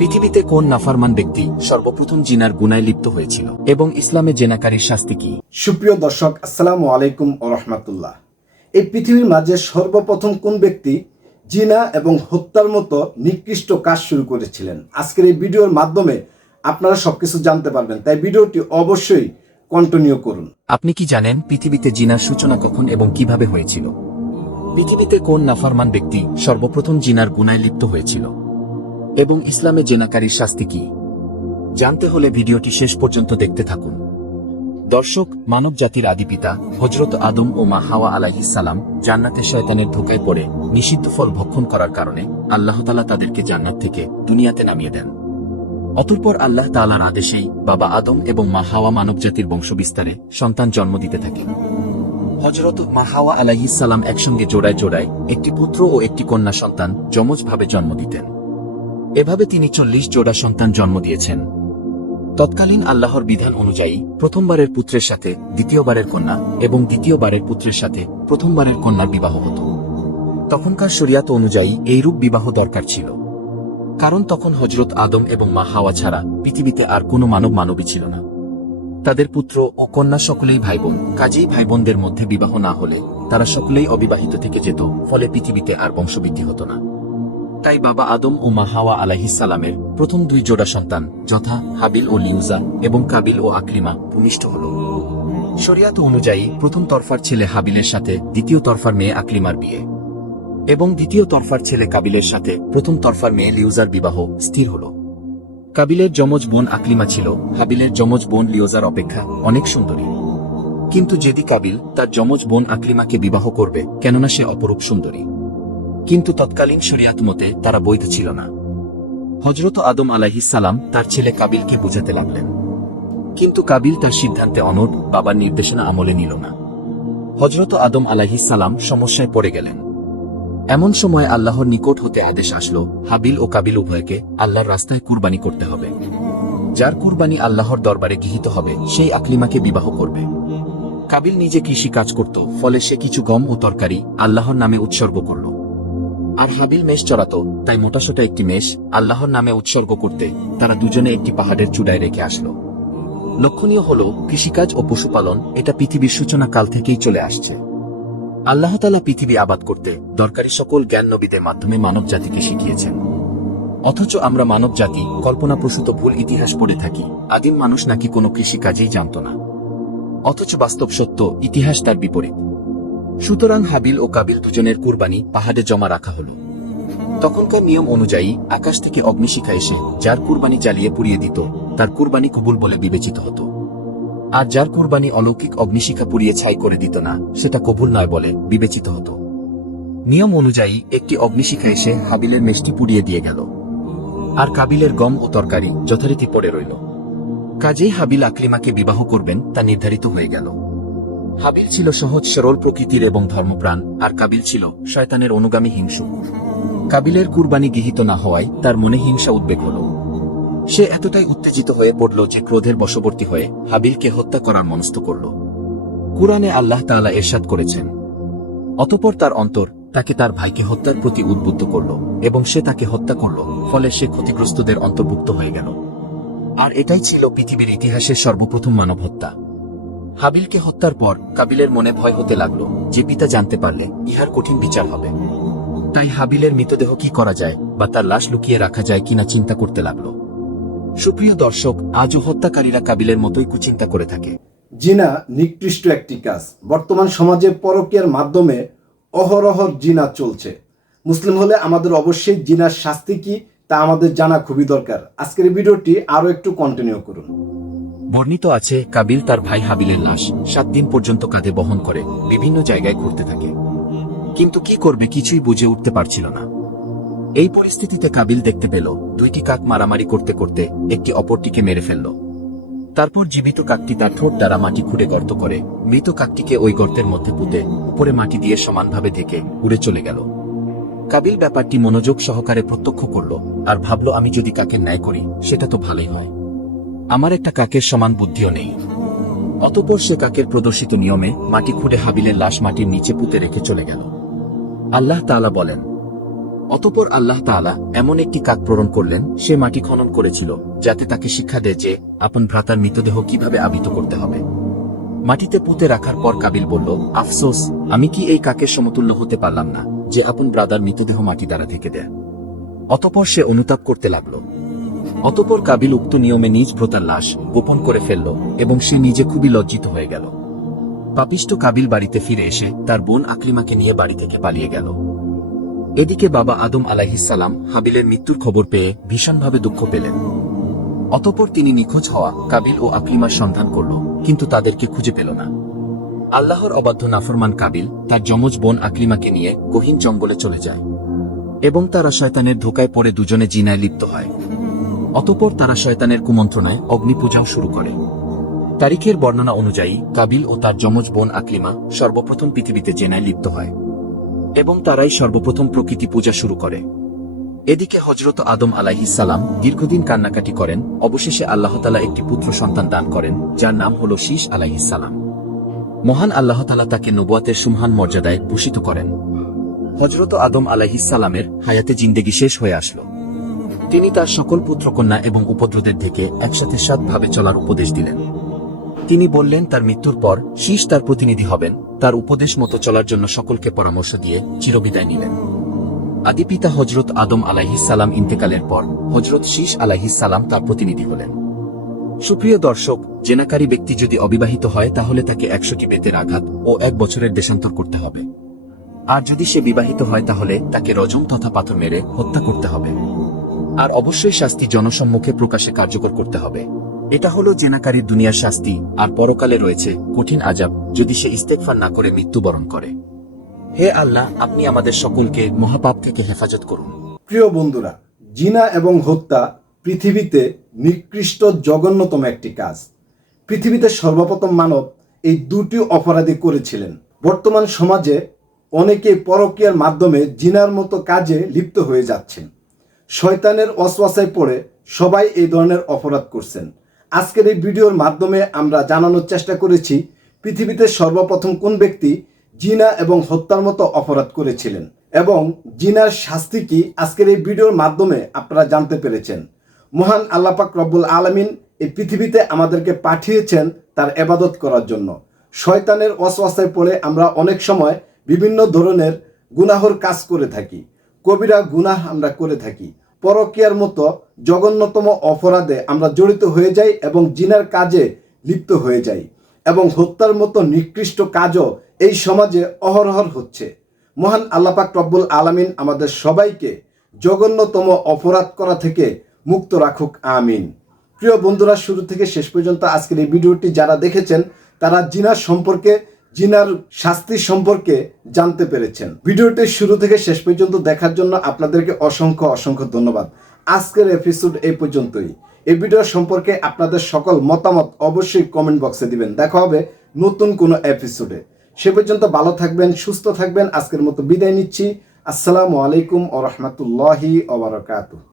পৃথিবীতে কোন নাফারমান ব্যক্তি সর্বপ্রথম জিনার গুনায় লিপ্ত হয়েছিল? এবং ইসলামে জেনাকারীর শাস্তি কি? সুপ্রিয় দর্শক আসসালামু আলাইকুম রহমতুল্লাহ। এই পৃথিবীর মাঝে সর্বপ্রথম কোন ব্যক্তি জিনা এবং হত্যার মতো নিকৃষ্ট কাজ শুরু করেছিলেন? আজকের এই ভিডিওর মাধ্যমে আপনারা সবকিছু জানতে পারবেন। তাই ভিডিওটি অবশ্যই কন্টিনিউ করুন। আপনি কি জানেন পৃথিবীতে জিনার সূচনা কখন এবং কীভাবে হয়েছিল? পৃথিবীতে কোন নাফারমান ব্যক্তি সর্বপ্রথম জিনার গুনায় লিপ্ত হয়েছিল? এবং ইসলামে জেনাকারীর শাস্তি কি? জানতে হলে ভিডিওটি শেষ পর্যন্ত দেখতে থাকুন। দর্শক মানব জাতির আদিপিতা হজরত আদম ও মা হাওয়া আলাইহিসালাম জান্নাতে শয়তানের ধোকায় পড়ে নিষিদ্ধ ফল ভক্ষণ করার কারণে আল্লাহ তালা তাদেরকে জান্নাত থেকে দুনিয়াতে নামিয়ে দেন। অতঃপর আল্লাহ তালার আদেশেই বাবা আদম এবং মা হাওয়া মানবজাতির বংশবিস্তারে সন্তান জন্ম দিতে থাকে। হজরত মা হাওয়া একসঙ্গে জোড়ায় জোড়ায় একটি পুত্র ও একটি কন্যা সন্তান যমজভাবে জন্ম দিতেন। এভাবে তিনি চল্লিশ জোড়া সন্তান জন্ম দিয়েছেন। তৎকালীন আল্লাহর বিধান অনুযায়ী, প্রথমবারের পুত্রের সাথে দ্বিতীয়বারের কন্যা এবং দ্বিতীয়বারের পুত্রের সাথে প্রথমবারের কন্যার বিবাহ হতো। তখনকার শরিয়াত অনুযায়ী এইরূপ বিবাহ দরকার ছিল। কারণ তখন হজরত আদম এবং মা হাওয়া ছাড়া পৃথিবীতে আর কোনো মানব মানবী ছিল না। তাদের পুত্র ও কন্যা সকলেই ভাই বোন কাজেই ভাই বোনদের মধ্যে বিবাহ না হলে তারা সকলেই অবিবাহিত থেকে যেত, ফলে পৃথিবীতে আর বংশবৃদ্ধি হতো না। তাই বাবা আদম ও মা হাওয়া আলাহিসালামের প্রথম দুই জোড়া সন্তান, যথা হাবিল ও লিউজা এবং কাবিল ও আকরিমা ভূমিষ্ঠ হল। শরিয়াত অনুযায়ী প্রথম তরফার ছেলে হাবিলের সাথে দ্বিতীয় তরফার মেয়ে আকরিমার বিয়ে। এবং দ্বিতীয় তরফার ছেলে কাবিলের সাথে প্রথম তরফার মেয়ে লিউজার বিবাহ স্থির হল। কাবিলের যমজ বোন আকলিমা ছিল, হাবিলের যমজ বোন লিওজার অপেক্ষা অনেক সুন্দরী। কিন্তু যেদি কাবিল তার যমজ বোন আকলিমাকে বিবাহ করবে, কেননা সে অপরূপ সুন্দরী। কিন্তু তৎকালীন শরিয়াত মতে তারা বৈধ ছিল না। হজরত আদম সালাম তার ছেলে কাবিলকে বুঝাতে লাগলেন। কিন্তু কাবিল তার সিদ্ধান্তে অনড় বাবার নির্দেশনা আমলে নিল না। হজরত আদম সালাম সমস্যায় পড়ে গেলেন। এমন সময় আল্লাহর নিকট হতে আদেশ আসলো, হাবিল ও কাবিল উভয়কে আল্লাহর রাস্তায় কুরবানি করতে হবে। যার কুরবানি আল্লাহর দরবারে গৃহীত হবে, সেই আকলিমাকে বিবাহ করবে। কাবিল নিজে কৃষি কাজ করত, ফলে সে কিছু গম ও তরকারি আল্লাহর নামে উৎসর্গ করল। আর হাবিল মেষ চড়াত, তাই মোটাসোটা একটি মেষ আল্লাহর নামে উৎসর্গ করতে তারা দুজনে একটি পাহাড়ের চূড়ায় রেখে আসলো। লক্ষণীয় হল কৃষিকাজ ও পশুপালন, এটা পৃথিবীর সূচনা কাল থেকেই চলে আসছে। আল্লাহ তালা পৃথিবী আবাদ করতে দরকারি সকল জ্ঞান নবীদের মাধ্যমে মানব জাতিকে শিখিয়েছেন। অথচ আমরা মানব জাতি কল্পনাপ্রসূত ভুল ইতিহাস পড়ে থাকি, আদিম মানুষ নাকি কোনো কৃষিকাজেই জানত না। অথচ বাস্তব সত্য ইতিহাস তার বিপরীত। সুতরাং হাবিল ও কাবিল দুজনের কুরবানি পাহাড়ে জমা রাখা হল। তখনকার নিয়ম অনুযায়ী আকাশ থেকে অগ্নিশিখা এসে যার কুরবানি জ্বালিয়ে পুড়িয়ে দিত, তার কুরবানি কবুল বলে বিবেচিত হতো। আর যার কুরবানি অলৌকিক অগ্নিশিখা পুড়িয়ে ছাই করে দিত না, সেটা কবুল নয় বলে বিবেচিত হতো। নিয়ম অনুযায়ী একটি অগ্নিশিখা এসে হাবিলের মেষ্টি পুড়িয়ে দিয়ে গেল। আর কাবিলের গম ও তরকারি যথারীতি পড়ে রইল। কাজেই হাবিল আকলিমাকে বিবাহ করবেন তা নির্ধারিত হয়ে গেল। হাবিল ছিল সহজ, সরল প্রকৃতির এবং ধর্মপ্রাণ, আর কাবিল ছিল শয়তানের অনুগামী হিংসু। কাবিলের কুরবানি গৃহীত না হওয়ায় তার মনে হিংসা উদ্বেগ হল। সে এতটাই উত্তেজিত হয়ে পড়ল যে ক্রোধের বশবর্তী হয়ে হাবিলকে হত্যা করার মনস্থ করল। কুরআনে আল্লাহ তাআলা এরশাদ করেছেন, অতপর তার অন্তর তাকে তার ভাইকে হত্যার প্রতি উদ্বুদ্ধ করল এবং সে তাকে হত্যা করল, ফলে সে ক্ষতিগ্রস্তদের অন্তর্ভুক্ত হয়ে গেল। আর এটাই ছিল পৃথিবীর ইতিহাসের সর্বপ্রথম মানব হত্যা হাবিলকে হত্যার পর কাবিলের মনে ভয় হতে লাগল যে পিতা জানতে পারলে ইহার কঠিন বিচার হবে। তাই হাবিলের মৃতদেহ কি করা যায় বা তার লাশ লুকিয়ে রাখা যায় কিনা চিন্তা করতে লাগল। সুপ্রিয় দর্শক, আজও হত্যাকারীরা কাবিলের মতোই কুচিন্তা করে থাকে। জিনা নিকৃষ্ট একটি কাজ। বর্তমান সমাজে পরকীয়ার মাধ্যমে অহরহ জিনা চলছে। মুসলিম হলে আমাদের অবশ্যই জিনার শাস্তি কি তা আমাদের জানা খুবই দরকার। আজকের ভিডিওটি আরও একটু কন্টিনিউ করুন। বর্ণিত আছে, কাবিল তার ভাই হাবিলের লাশ, সাত দিন পর্যন্ত কাঁধে বহন করে, বিভিন্ন জায়গায় ঘুরতে থাকে। কিন্তু কি করবে কিছুই বুঝে উঠতে পারছিল না। এই পরিস্থিতিতে কাবিল দেখতে পেল, দুইটি কাক মারামারি করতে করতে একটি অপরটিকে মেরে ফেলল। তারপর জীবিত কাকটি তার ঠোঁট দ্বারা মাটি খুঁড়ে গর্ত করে, মৃত কাকটিকে ওই গর্তের মধ্যে পুঁতে, উপরে মাটি দিয়ে সমানভাবে ঢেকে উড়ে চলে গেল। কাবিল ব্যাপারটি মনোযোগ সহকারে প্রত্যক্ষ করল, আর ভাবল, আমি যদি কাকের ন্যায় করি, সেটা তো ভালোই হয়। আমার একটা কাকের সমান বুদ্ধিও নেই। অতপর সে কাকের প্রদর্শিত নিয়মে মাটি খুঁড়ে হাবিলের লাশ মাটির নিচে পুঁতে রেখে চলে গেল। আল্লাহ তাআলা বলেন, অতপর আল্লাহ তাআলা এমন একটি কাক প্রেরণ করলেন, সে মাটি খনন করেছিল, যাতে তাকে শিক্ষা দেয় যে আপন ভ্রাতার মৃতদেহ কীভাবে আবিত করতে হবে। মাটিতে পুঁতে রাখার পর কাবিল বলল, আফসোস, আমি কি এই কাকের সমতুল্য হতে পারলাম না, যে আপন ব্রাদার মৃতদেহ মাটি দ্বারা থেকে দেয়? অতপর সে অনুতাপ করতে লাগল অতপর কাবিল উক্ত নিয়মে নিজ ভ্রতার লাশ গোপন করে ফেলল এবং সে নিজে খুবই লজ্জিত হয়ে গেল। পাপিষ্ট কাবিল বাড়িতে ফিরে এসে তার বোন আকলিমাকে নিয়ে বাড়ি থেকে পালিয়ে গেল। এদিকে বাবা আদম আলাইহিসাল্লাম হাবিলের মৃত্যুর খবর পেয়ে ভীষণভাবে দুঃখ পেলেন। অতপর তিনি নিখোঁজ হওয়া কাবিল ও আকলিমার সন্ধান করল, কিন্তু তাদেরকে খুঁজে পেল না। আল্লাহর অবাধ্য নাফরমান কাবিল তার যমজ বোন আকলিমাকে নিয়ে গহীন জঙ্গলে চলে যায় এবং তারা শয়তানের ধোকায় পড়ে দুজনে জিনায় লিপ্ত হয়। অতপর তারা শয়তানের কুমন্ত্রণায় অগ্নিপূজাও শুরু করে। তারিখের বর্ণনা অনুযায়ী কাবিল ও তার যমজ বোন আকলিমা সর্বপ্রথম পৃথিবীতে জেনায় লিপ্ত হয় এবং তারাই সর্বপ্রথম প্রকৃতি পূজা শুরু করে। এদিকে হজরত আদম সালাম দীর্ঘদিন কান্নাকাটি করেন, অবশেষে আল্লাহতালা একটি পুত্র সন্তান দান করেন, যার নাম হল শীষ সালাম। মহান আল্লাহতালা তাকে নবুয়াতের সুমহান মর্যাদায় ভূষিত করেন। হজরত আদম সালামের হায়াতে জিন্দেগি শেষ হয়ে আসলো। তিনি তার সকল পুত্রকন্যা এবং উপদ্রদের থেকে একসাথে সৎভাবে চলার উপদেশ দিলেন। তিনি বললেন, তার মৃত্যুর পর শীষ তার প্রতিনিধি হবেন। তার উপদেশ মতো চলার জন্য সকলকে পরামর্শ দিয়ে চিরবিদায় নিলেন। আদি পিতা হজরত আদম সালাম ইন্তেকালের পর হজরত শীষ সালাম তার প্রতিনিধি হলেন। সুপ্রিয় দর্শক, জেনাকারী ব্যক্তি যদি অবিবাহিত হয়, তাহলে তাকে একশোটি বেতের আঘাত ও এক বছরের দেশান্তর করতে হবে। আর যদি সে বিবাহিত হয়, তাহলে তাকে রজম তথা পাথর মেরে হত্যা করতে হবে। আর অবশ্যই শাস্তি জনসম্মুখে প্রকাশে কার্যকর করতে হবে। এটা হলো জেনাকারীর দুনিয়ার শাস্তি, আর পরকালে রয়েছে কঠিন আজাব যদি সে ইস্তেকফার না করে মৃত্যুবরণ করে। হে আল্লাহ, আপনি আমাদের সকলকে মহাপাপ থেকে হেফাজত করুন। প্রিয় বন্ধুরা, জিনা এবং হত্যা পৃথিবীতে নিকৃষ্ট জঘন্যতম একটি কাজ। পৃথিবীতে সর্বপ্রথম মানব এই দুটি অপরাধী করেছিলেন। বর্তমান সমাজে অনেকেই পরকীয়ার মাধ্যমে জিনার মতো কাজে লিপ্ত হয়ে যাচ্ছেন। শয়তানের অশ্বাসায় পড়ে সবাই এই ধরনের অপরাধ করছেন। আজকের এই ভিডিওর মাধ্যমে আমরা জানানোর চেষ্টা করেছি, পৃথিবীতে সর্বপ্রথম কোন ব্যক্তি জিনা এবং হত্যার মতো অপরাধ করেছিলেন এবং জিনার শাস্তি কি আজকের এই ভিডিওর মাধ্যমে আপনারা জানতে পেরেছেন। মহান আল্লাপাক রব্বুল আলমিন এই পৃথিবীতে আমাদেরকে পাঠিয়েছেন তার এবাদত করার জন্য। শয়তানের অশ্বাসায় পড়ে আমরা অনেক সময় বিভিন্ন ধরনের গুনাহর কাজ করে থাকি। কবিরা গুনাহ আমরা করে থাকি। পরকিয়ার মতো জঘন্যতম অপরাধে আমরা জড়িত হয়ে যাই এবং জিনার কাজে লিপ্ত হয়ে যাই এবং হত্যার মতো নিকৃষ্ট কাজও এই সমাজে অহরহর হচ্ছে। মহান আল্লাপাক রব্বুল আলামিন আমাদের সবাইকে জঘন্যতম অপরাধ করা থেকে মুক্ত রাখুক, আমিন। প্রিয় বন্ধুরা, শুরু থেকে শেষ পর্যন্ত আজকের এই ভিডিওটি যারা দেখেছেন, তারা জিনার সম্পর্কে জিনার শাস্তি সম্পর্কে জানতে পেরেছেন। ভিডিওটি শুরু থেকে শেষ পর্যন্ত দেখার জন্য আপনাদেরকে অসংখ্য অসংখ্য ধন্যবাদ। আজকের এপিসোড এই পর্যন্তই। এই ভিডিও সম্পর্কে আপনাদের সকল মতামত অবশ্যই কমেন্ট বক্সে দিবেন। দেখা হবে নতুন কোনো এপিসোডে সে পর্যন্ত ভালো থাকবেন, সুস্থ থাকবেন। আজকের মতো বিদায় নিচ্ছি। আসসালামু আলাইকুম ও রহমতুল্লাহি